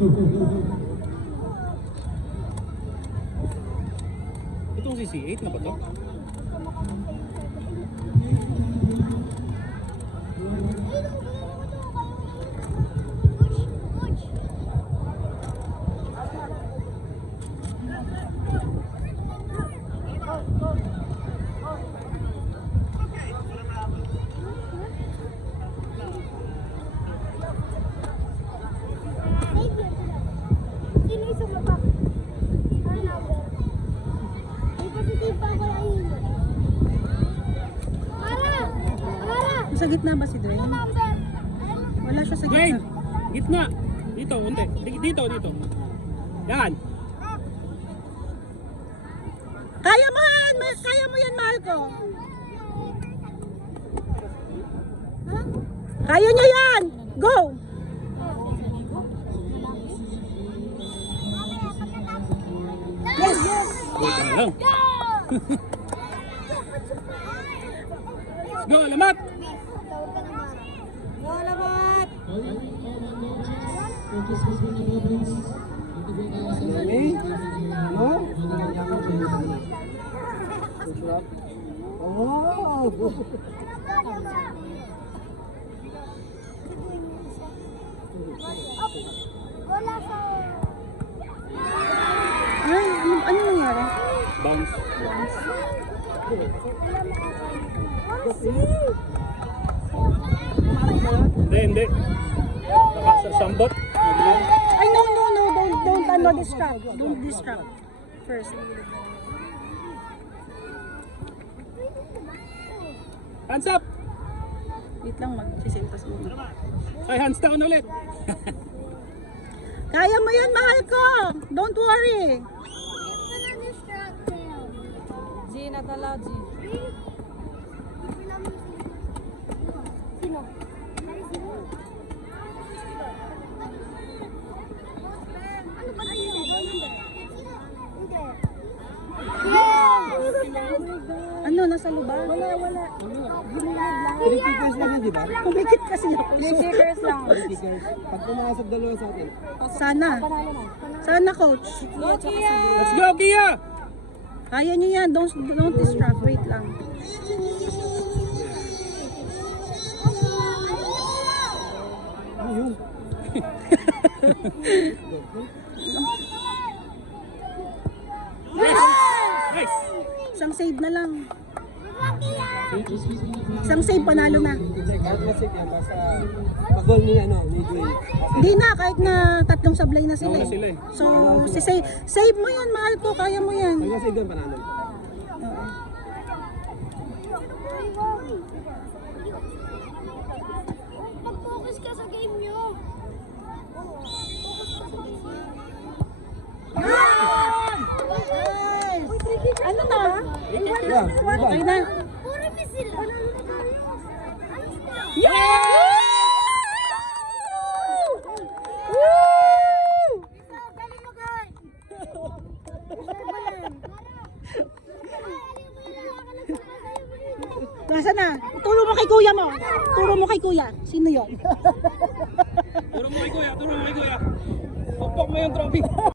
Itong si C8 na ba to? Sino yung sumapak? May positive pa ako lang yun. Mara! Sa gitna ba si Dwayne? Number! Wala siya sa Dwayne! gitna. Gitna! Dito, unti. Dito. Yan! Kaya mo yan! Kaya mo yan, mahal ko! Kaya niya yan! Go! Yes! Wait ka na lang. Go, alamat! Go, labat! Wala sa... Ay, ano nangyari? Bounce. Hindi. Nakasasambot. Ay, no, don't distract. Don't distract. First. Hands up! Wait lang, mag-sisintas muna. Ay, hands down ulit. Kaya mo yan, mahal ko! Don't worry! Gina Talaji. Sino? Ano ba tayo? Ano, nasa lubang? Wala. Kickers lang yan, di ba? Kumikit kasi ako. Kickers lang. Kickers. Pag pumasok dalawa sa atin. Sana. Sana, coach. Let's go, Kia! Kaya niyo yan. Don't distract. Wait lang. Ano yun? Nice! Isang save na lang. Isang save, panalo na. Kahit masig yan, basta pag-goal ni Dwayne. Hindi na, kahit na tatlong sablay na sila. Nauna sila eh. So, save mo yan, mahal ko. Kaya mo yan. Pag masig doon, panalo. Oo. Mag-focus ka sa game nyo. Ano na? Yeah, Okay na. Puro miss sila. Panalo na tayo. Alis na. Yeah! Galing mo, guy. Nasaan na? Turo mo kay kuya mo. Turo mo kay kuya. Sino yon? Turo mo kay Kuya. Pukpok mo yung trophy.